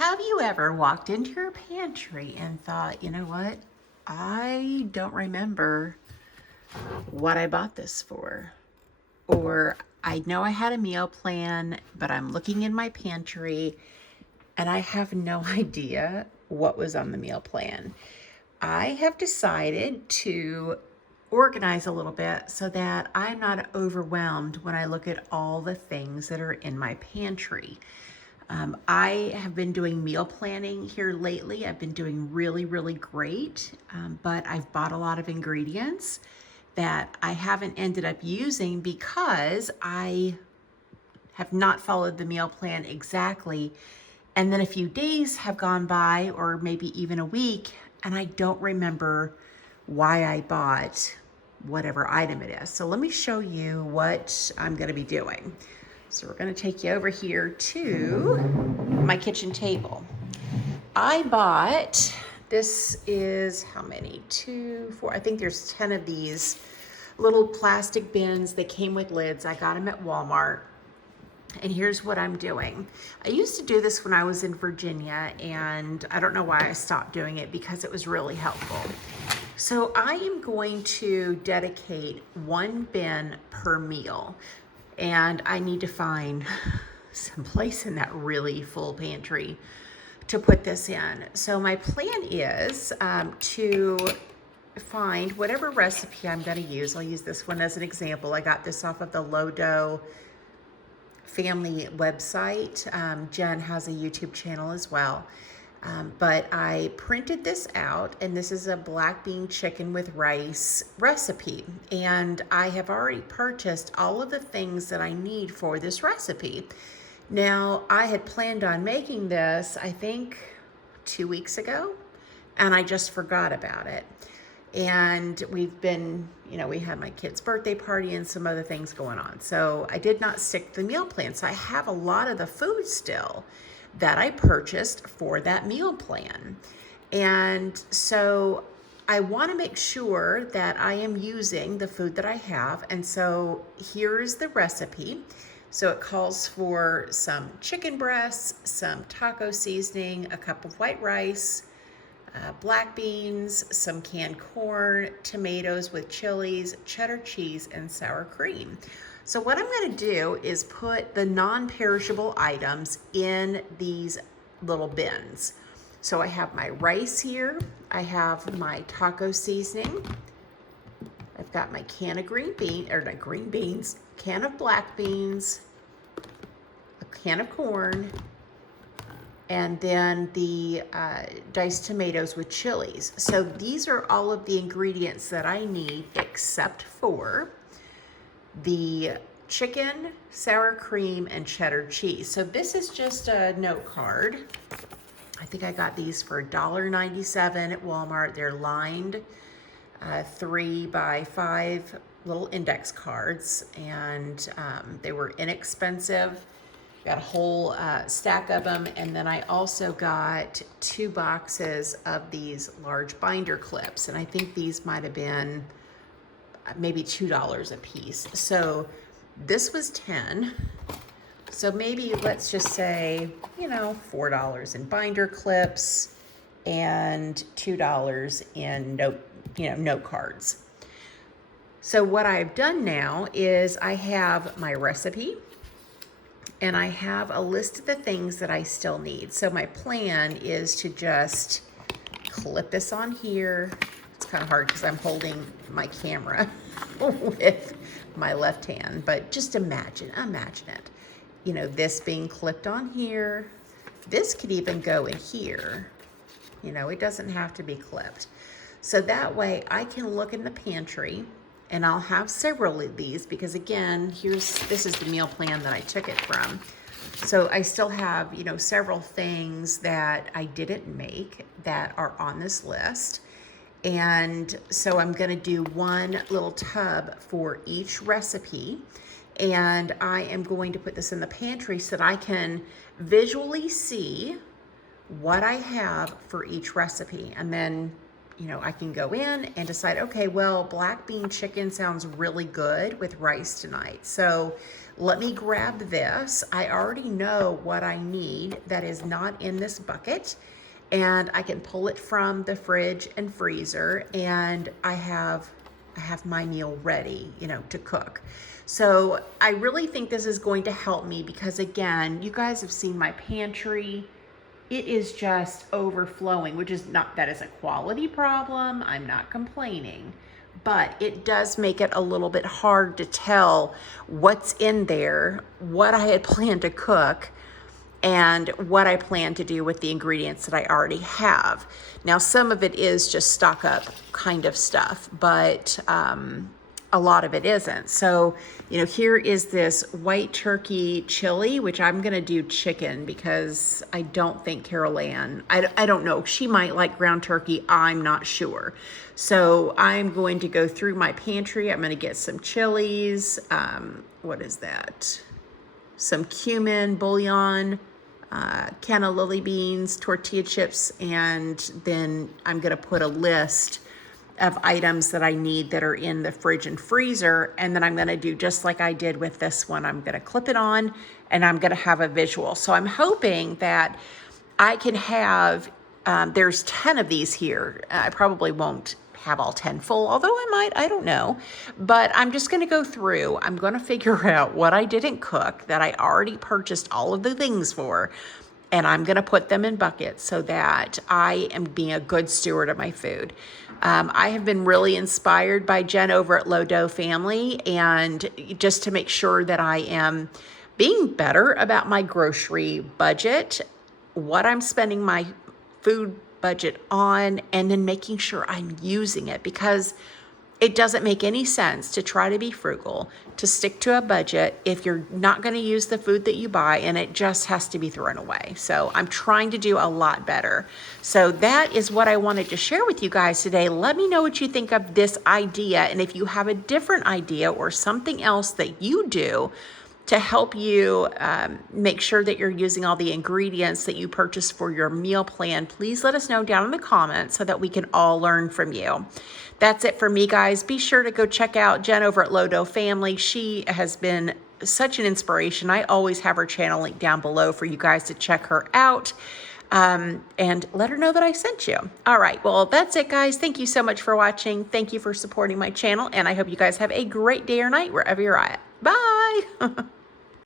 Have you ever walked into your pantry and thought, you know what? I don't remember what I bought this for. Or I know I had a meal plan, but I'm looking in my pantry and I have no idea what was on the meal plan. I have decided to organize a little bit so that I'm not overwhelmed when I look at all the things that are in my pantry. I have been doing meal planning here lately. I've been doing really, really great, but I've bought a lot of ingredients that I haven't ended up using because I have not followed the meal plan exactly. And then a few days have gone by, or maybe even a week, and I don't remember why I bought whatever item it is. So let me show you what I'm going to be doing. So we're going to take you over here to my kitchen table. I bought, this is how many? 2, 4, I think there's 10 of these little plastic bins that came with lids. I got them at Walmart. And here's what I'm doing. I used to do this when I was in Virginia, and I don't know why I stopped doing it because it was really helpful. So I am going to dedicate one bin per meal. And I need to find some place in that really full pantry to put this in. So my plan is to find whatever recipe I'm going to use. I'll use this one as an example. I got this off of the Lodo family website. Jen has a YouTube channel as well. But I printed this out, and this is a black bean chicken with rice recipe. And I have already purchased all of the things that I need for this recipe. Now, I had planned on making this, I think, 2 weeks ago, and I just forgot about it. And we've been, we had my kid's birthday party and some other things going on. So I did not stick to the meal plan. So I have a lot of the food still that I purchased for that meal plan. And so I want to make sure that I am using the food that I have. And so here's the recipe. So it calls for some chicken breasts, some taco seasoning, a cup of white rice, black beans, some canned corn, tomatoes with chilies, cheddar cheese, and sour cream. So what I'm going to do is put the non-perishable items in these little bins. So I have my rice here. I have my taco seasoning. I've got my can of can of black beans, a can of corn, and then the diced tomatoes with chilies. So these are all of the ingredients that I need except for the chicken, sour cream, and cheddar cheese. So this is just a note card. I think I got these for $1.97 at Walmart. They're lined 3 by 5 little index cards, and they were inexpensive. Got a whole stack of them, and then I also got 2 boxes of these large binder clips, and I think these might have been maybe $2 a piece. So this was 10. So maybe let's just say, $4 in binder clips and $2 in note cards. So what I've done now is I have my recipe, and I have a list of the things that I still need. So my plan is to just clip this on here. It's kind of hard because I'm holding my camera with my left hand, but just imagine it. This being clipped on here. This could even go in here. It doesn't have to be clipped. So that way I can look in the pantry, and I'll have several of these because, again, this is the meal plan that I took it from. So I still have, several things that I didn't make that are on this list. And so I'm going to do one little tub for each recipe. And I am going to put this in the pantry so that I can visually see what I have for each recipe. And then you know, I can go in and decide, okay, well, black bean chicken sounds really good with rice tonight. So let me grab this. I already know what I need that is not in this bucket, and I can pull it from the fridge and freezer, and I have my meal ready, you know, to cook. So I really think this is going to help me because, again, you guys have seen my pantry. It is just overflowing, which is not, that is a quality problem. I'm not complaining, but it does make it a little bit hard to tell what's in there, what I had planned to cook, and what I plan to do with the ingredients that I already have. Now, some of it is just stock up kind of stuff, but a lot of it isn't. So, you know, here is this white turkey chili, which I'm gonna do chicken because I don't think Carol Ann, I don't know, she might like ground turkey, I'm not sure. So I'm going to go through my pantry. I'm gonna get some chilies, what is that? Some cumin, bouillon, canna lily beans, tortilla chips, and then I'm gonna put a list of items that I need that are in the fridge and freezer. And then I'm gonna do just like I did with this one. I'm gonna clip it on and I'm gonna have a visual. So I'm hoping that I can have, there's 10 of these here. I probably won't have all 10 full, although I might, I don't know. But I'm just gonna go through, I'm gonna figure out what I didn't cook that I already purchased all of the things for, and I'm gonna put them in buckets so that I am being a good steward of my food. I have been really inspired by Jen over at Low Dough Family, and just to make sure that I am being better about my grocery budget, what I'm spending my food budget on, and then making sure I'm using it, because it doesn't make any sense to try to be frugal, to stick to a budget if you're not going to use the food that you buy and it just has to be thrown away. So I'm trying to do a lot better. So that is what I wanted to share with you guys today. Let me know what you think of this idea, and if you have a different idea or something else that you do to help you make sure that you're using all the ingredients that you purchase for your meal plan, please let us know down in the comments so that we can all learn from you. That's it for me, guys. Be sure to go check out Jen over at Low Dough Family. She has been such an inspiration. I always have her channel linked down below for you guys to check her out. And let her know that I sent you. All right, well, that's it, guys. Thank you so much for watching. Thank you for supporting my channel, and I hope you guys have a great day or night wherever you're at. Bye.